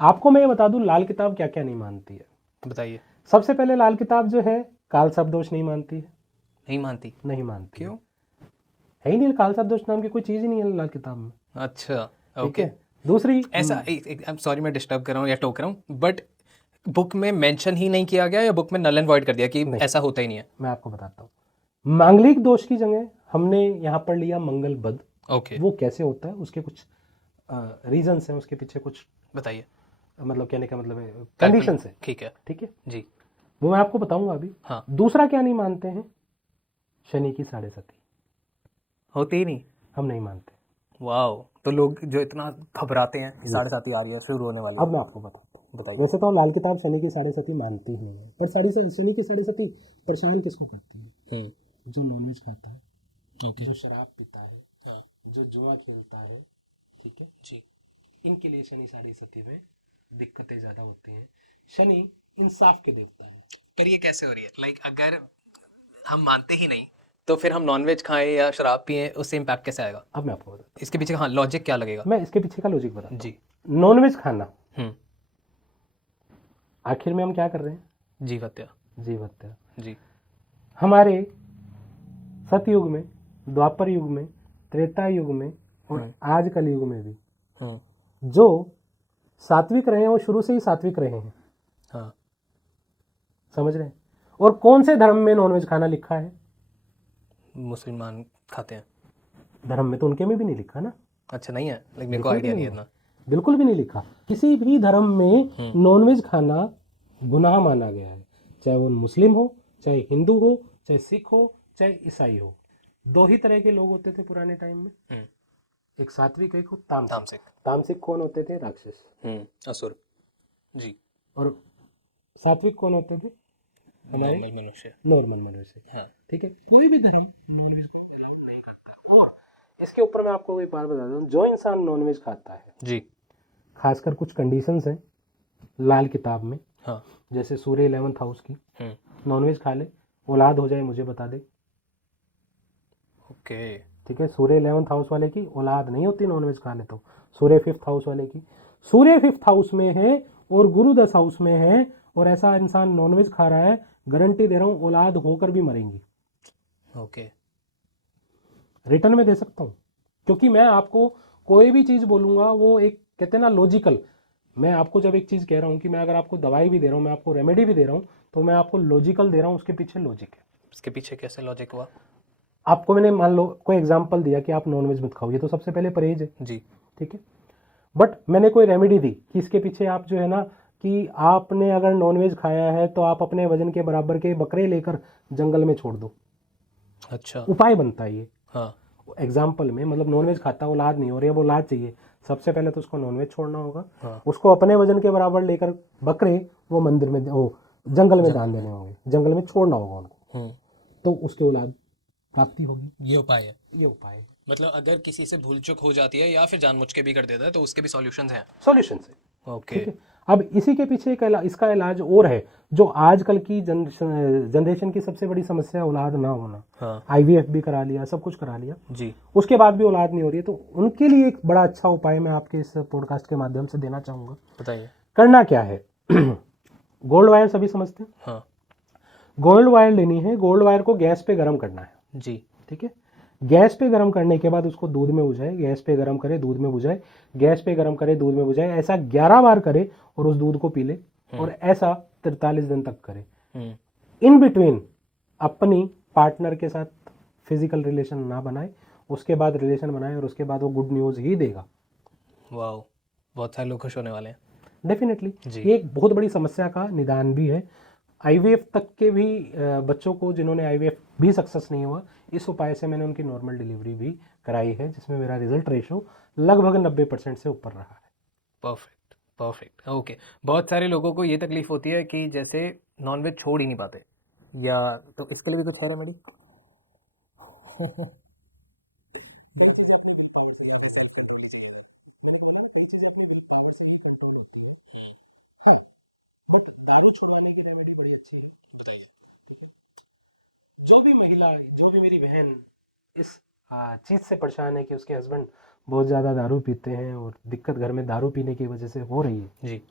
आपको मैं ये बता दूं लाल किताब क्या क्या नहीं मानती है। बताइए। सबसे पहले लाल किताब जो है काल शब्द दोष नहीं मानती है। नहीं मानती? नहीं मानती क्यों? है ही नहीं, काल शब्द दोष नाम की कोई चीज ही नहीं है लाल किताब में। अच्छा, ठीक ओके। है। दूसरी ऐसा सॉरी मैं डिस्टर्ब कर रहा हूँ या टोक रहा हूँ, बट बुक में मेंशन ही नहीं किया गया या बुक में नल एंड वॉइड कर दिया कि नहीं, ऐसा होता ही नहीं है? मैं आपको बताता हूँ। मांगलिक दोष की जगह हमने यहाँ पर लिया मंगल बद। ओके, वो कैसे होता है, उसके कुछ रीजंस हैं, उसके पीछे कुछ बताइए। मतलब कहने का मतलब है कैलकुल कंडीशंस है। ठीक है। ठीक है, जी। वो मैं आपको बताऊंगा अभी। हाँ। दूसरा क्या नहीं मानते हैं, शनि की साढ़े सती होती ही नहीं? हम नहीं मानते। वाओ, तो लोग जो इतना घबराते हैं कि जी। साढ़े सात ही आ रही है, शुरू होने वाली अब है। मैं आपको बताता हूँ। बताइए। वैसे तो लाल किताब शनि की साढ़े सती मानती ही नहीं है, पर शनि की साढ़े सती परेशान किसको करती है? जो नॉनवेज खाता है, ओके। जो शराब पीता है, जो जुआ खेलता है, ठीक है जी। इनके लिए शनि साढ़े सती में दिक्कतें ज्यादा होती हैं। शनि इंसाफ के देवता है। पर ये कैसे हो रही है? लाइक अगर हम मानते ही नहीं तो फिर हम नॉनवेज खाएं या शराब पिए, उससे इम्पैक्ट कैसे आएगा? अब मैं आपको बताता इसके पीछे हाँ लॉजिक क्या लगेगा? हूँ, मैं इसके पीछे का लॉजिक बताता जी। हूँ। नॉनवेज खाना, हम्म। आखिर में हम क्या कर रहे हैं? जीव हत्या। जीव हत्या। जी। हमारे सतयुग में, द्वापर युग में, त्रेता युग में और आज कल युग में भी जो सात्विक रहे हैं वो शुरू से ही सात्विक रहे हैं। हाँ। समझ रहे हैं? और कौन से धर्म में नॉनवेज खाना लिखा है? मुसलमान खाते हैं। धर्म में तो उनके में भी नहीं लिखा ना। अच्छा, नहीं है? लाइक मेरे को बिल्कुल भी आइडिया नहीं नहीं है है, इतना। बिल्कुल भी नहीं लिखा। किसी भी धर्म में नॉनवेज खाना गुनाह माना गया है, चाहे वो मुस्लिम हो, चाहे हिंदू हो, चाहे सिख हो, चाहे ईसाई हो। दो ही तरह के लोग होते थे पुराने टाइम में, एक सात्विक, एक तामसिक। तामसिक। तामसिक कौन होते थे? राक्षस। असुर। जी। और सात्विक कौन होते थे? हमारे नॉर्मल मनुष्य। नॉर्मल मनुष्य। हाँ। ठीक है, कोई भी धर्म नॉनवेज को अलाउ नहीं करता। और इसके ऊपर मैं आपको एक बात बता दूं, जो इंसान नॉनवेज खाता है, जी। खासकर कुछ कंडीशंस हैं लाल किताब में, हाँ। जैसे सूर्य 11th हाउस की, नॉनवेज खा ले औलाद हो जाए मुझे बता दे। ओके। ठीक है, सूर्य 11th हाउस वाले की औलाद नहीं होती नॉनवेज खाने, तो सूर्य 5th हाउस वाले की। सूर्य 5th हाउस में है और गुरु 10 हाउस में है, और ऐसा इंसान नॉनवेज खा रहा है, गारंटी दे रहा हूं औलाद होकर भी मरेंगी। ओके। रिटर्न में दे सकता हूं, क्योंकि मैं आपको कोई भी चीज बोलूंगा वो एक कहते हैं ना लॉजिकल। मैं आपको जब एक चीज कह रहा हूं कि मैं अगर आपको दवाई भी दे रहा हूं, मैं आपको रेमेडी भी दे रहा हूं, तो मैं आपको लॉजिकल दे रहा हूं, उसके पीछे लॉजिक है। इसके पीछे कैसे लॉजिक हुआ? आपको मैंने मान लो कोई एग्जांपल दिया कि आप नॉनवेज मत खाओ, ये तो सबसे पहले परहेज है। जी। ठीक है, बट मैंने कोई रेमेडी दी कि इसके पीछे आप जो है ना कि आपने अगर नॉनवेज खाया है तो आप अपने वजन के बराबर के बकरे लेकर जंगल में छोड़ दो। अच्छा। उपाय बनता है ये। हाँ। एग्जाम्पल में मतलब नॉनवेज खाता है, औलाद नहीं हो रही है, वो औलाद चाहिए, सबसे पहले तो उसको नॉनवेज छोड़ना होगा। हाँ। उसको अपने वजन के बराबर लेकर बकरे वो मंदिर में वो जंगल में दान देने होंगे, जंगल में छोड़ना होगा उनको, तो उसके औलाद प्राप्ति होगी। ये उपाय है? ये उपाय है। मतलब अगर किसी से भूल चूक हो जाती है या फिर जानबूझ के भी कर देता है तो उसके भी सॉल्यूशंस हैं? सॉल्यूशन से। ओके। ठीक है, अब इसी के पीछे इसका इलाज और है, जो आजकल की जनरेशन की सबसे बड़ी समस्या है, औलाद ना होना। हाँ। आईवीएफ भी करा लिया, सब कुछ करा लिया, जी। उसके बाद भी औलाद नहीं हो रही है, तो उनके लिए एक बड़ा अच्छा उपाय मैं आपके इस पॉडकास्ट के माध्यम से देना चाहूंगा। बताइए। करना क्या है? गोल्ड वायर सभी समझते हैं। हाँ। गोल्ड वायर लेनी है, गोल्ड वायर को गैस पे गर्म करना है। जी। ठीक है, गैस पे गर्म करने के बाद उसको दूध में बुझाए, गैस पे गर्म करे दूध में बुझाए, गैस पे गर्म करे दूध में बुझाए, ऐसा 11 बार करे और उस दूध को पी ले, और ऐसा 43 दिन तक करे। इन बिटवीन अपनी पार्टनर के साथ फिजिकल रिलेशन ना बनाए, उसके बाद रिलेशन बनाए, और उसके बाद वो गुड न्यूज ही देगा। वाह, बहुत सारे लोग खुश होने वाले हैं। डेफिनेटली जी। ये एक बहुत बड़ी समस्या का निदान भी है। आईवीएफ तक के भी बच्चों को जिन्होंने आईवीएफ भी सक्सेस नहीं हुआ, इस उपाय से मैंने उनकी नॉर्मल डिलीवरी भी कराई है, जिसमें मेरा रिजल्ट रेशो लगभग 90% से ऊपर रहा है। Perfect, perfect. ओके। बहुत सारे लोगों को ये तकलीफ होती है कि जैसे नॉनवेज छोड़ ही नहीं पाते, या तो इसके लिए भी कुछ है रेमेडी? बट दारू छुड़वाने की रेमेडी बड़ी अच्छी है। बताइए। जो भी महिला, जो भी मेरी बहन इस चीज से परेशान है कि उसके हस्बैंड बहुत ज़्यादा दारू पीते हैं और दिक्कत घर में दारू पीने की वजह से हो रही है, जी।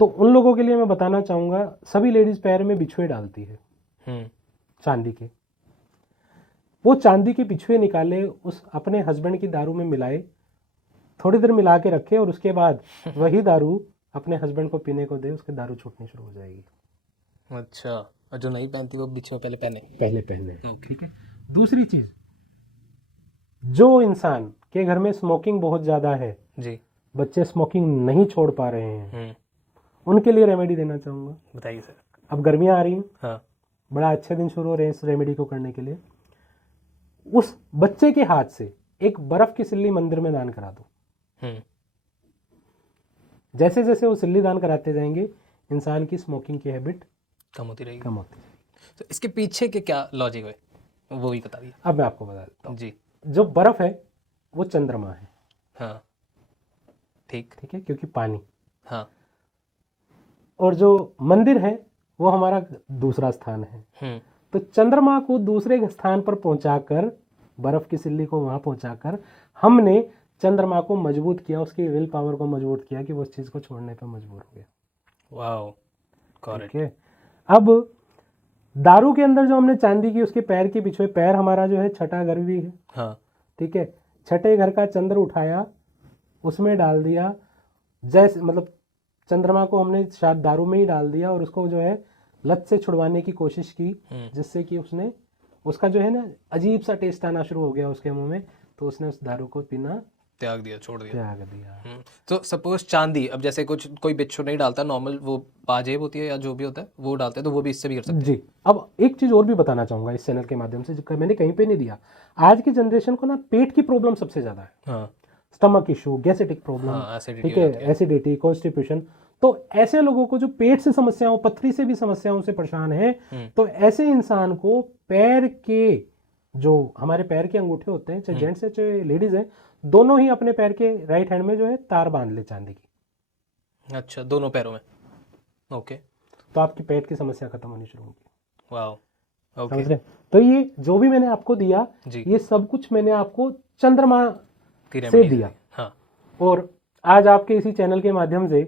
तो उन लोगों के लिए मैं बताना चाहूँगा, सभी लेडीज़ पैर में बिछुए डालती है हम्म। चांदी के। वो चांदी के बिछुए निकाले, उस अपने हस्बैंड की दारू में मिलाए, थोड़ी देर मिला के रखे और उसके बाद वही दारू अपने हस्बैंड को पीने को दे, उसके दारू छूटनी शुरू हो जाएगी। अच्छा, और जो नहीं पहनती वो बीच में पहले पहले ओके। ठीक है। दूसरी चीज, जो इंसान के घर में स्मोकिंग बहुत ज्यादा है, जी। बच्चे स्मोकिंग नहीं छोड़ पा रहे हैं, हम्म। उनके लिए रेमेडी देना चाहूंगा। बताइए सर। अब गर्मियां आ रही हैं, हाँ। बड़ा अच्छे दिन शुरू हो रहे हैं इस रेमेडी को करने के लिए। उस बच्चे के हाथ से एक बर्फ की सिल्ली मंदिर में दान करा दो। हम्म। जैसे जैसे वो सिल्ली दान कराते जाएंगे, इंसान की स्मोकिंग की हैबिट कम होती रहेगी। कम होती जाएगी। तो इसके पीछे के क्या लॉजिक है वो भी बता दिए। अब मैं आपको बता देता हूँ। जी। जो बर्फ है वो चंद्रमा है, हाँ। ठीक। ठीक है, क्योंकि पानी। हाँ। और जो मंदिर है वो हमारा दूसरा स्थान है। हम्म। तो चंद्रमा को दूसरे स्थान पर पहुंचाकर, बर्फ की सिल्ली को वहां पहुंचाकर हमने चंद्रमा को मजबूत किया, उसकी विल पावर को मजबूत किया कि वो उस चीज को छोड़ने पर मजबूर हो गया। वाओ, ठीक करेक्ट। है। अब दारू के अंदर जो हमने चांदी की, उसके पैर के पीछे, पैर हमारा जो है छठा घर भी है, हाँ। ठीक है। छठे घर का चंद्र उठाया, उसमें डाल दिया, जैसे मतलब चंद्रमा को हमने शायद दारू में ही डाल दिया और उसको जो है लत से छुड़वाने की कोशिश की, जिससे कि उसने, उसका जो है ना अजीब सा टेस्ट आना शुरू हो गया उसके मुंह में, तो उसने उस दारू को पीना त्याग दिया, छोड़ दिया। त्याग दिया। तो सपोज चांदी, अब जैसे कुछ कोई बिच्छू नहीं डालता, नॉर्मल वो पाजेब होती है या जो भी होता है वो डालते हैं, तो वो भी इससे भी कर सकते हैं। जी। अब एक चीज और भी बताना चाहूंगा इस चैनल के माध्यम से, जो मैंने कहीं पे नहीं दिया। आज की जनरेशन को ना पेट की प्रॉब्लम सबसे ज्यादा है, हाँ। स्टमक इशू, गैस्ट्रिक प्रॉब्लम, हाँ, एसिडिटी ठीक हो है, जाती है। Acidity, constipation. तो ऐसे लोगों को जो पेट से समस्याओं, पथरी से भी समस्याओं से परेशान है, तो ऐसे इंसान को पैर के, जो हमारे पैर के अंगूठे होते हैं, चाहे जेंट्स है चाहे लेडीज है, दोनों ही अपने पैर के राइट हैंड में जो है तार बांध ले चांदी की। अच्छा, दोनों पैरों में। ओके। तो आपकी पेट की समस्या खत्म होनी शुरू होगी। वाओ। समझ ओके। रहे? तो ये जो भी मैंने आपको दिया, जी। ये सब कुछ मैंने आपको चंद्रमा की से रेमेडी दिया। दी। हाँ। और आज आपके इसी चैनल के माध्यम से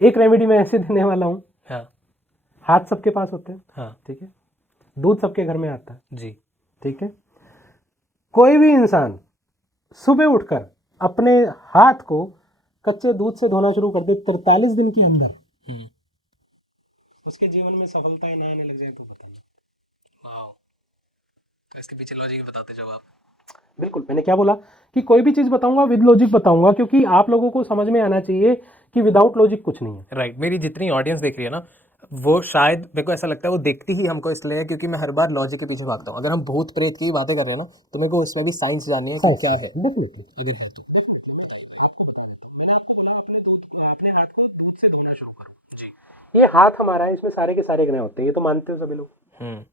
एक रेमेडी मैं ऐसे देने वाला हूँ। हाँ। हाथ सबके पास होते हैं, हाँ। ठीक है, दूध सबके घर में आता है, जी। ठीक है। कोई भी इंसान सुबह उठकर अपने हाथ को कच्चे दूध से धोना शुरू कर दे 43 दिन के अंदर, उसके जीवन में सफलताएं ना आने लग जाए तो बताइए। वाओ। तो इसके पीछे लॉजिक बताते जाओ आप। बिल्कुल, मैंने क्या बोला कि कोई भी चीज बताऊंगा विद लॉजिक बताऊंगा, क्योंकि आप लोगों को समझ में आना चाहिए कि विदाउट लॉजिक कुछ नहीं है। राइट। मेरी जितनी ऑडियंस देख रही है ना, वो शायद, मेरे को ऐसा लगता है वो देखती ही हमको इसलिए है क्योंकि मैं हर बार लॉजिक के पीछे भागता हूँ। अगर हम भूत प्रेत की बातें कर रहे हैं ना, तो मेरे को इसमें भी साइंस जाननी है कि क्या है। ये हाथ हमारा है, इसमें सारे के सारे ग्रह होते हैं, ये तो मानते हो सभी लोग,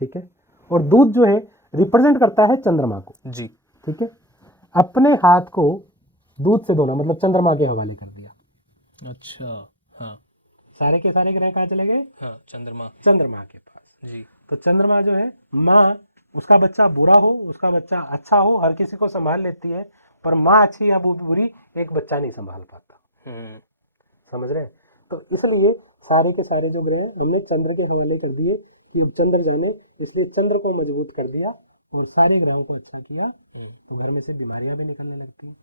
ठीक है। और दूध जो है रिप्रेजेंट करता है चंद्रमा को, जी। ठीक है। अपने हाथ को दूध से धोना मतलब चंद्रमा के हवाले कर दिया। अच्छा। हाँ। सारे के सारे ग्रह कहाँ चले गए? हाँ, चंद्रमा। चंद्रमा के पास। जी। तो चंद्रमा जो है, माँ, उसका बच्चा बुरा हो, उसका बच्चा अच्छा हो, हर किसी को संभाल लेती है, पर माँ अच्छी या बुरी एक बच्चा नहीं संभाल पाता। समझ रहे हैं? तो इसलिए सारे के सारे जो ग्रह हमने चंद्र के हवाले कर दिए कि चंद्र जाने, इसलिए चंद्र को मजबूत कर दिया और सारे ग्रहों को अच्छा किया, तो घर में से बीमारियां भी निकलने लगती हैं।